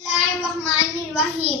Bismillahirrahmanirrahim.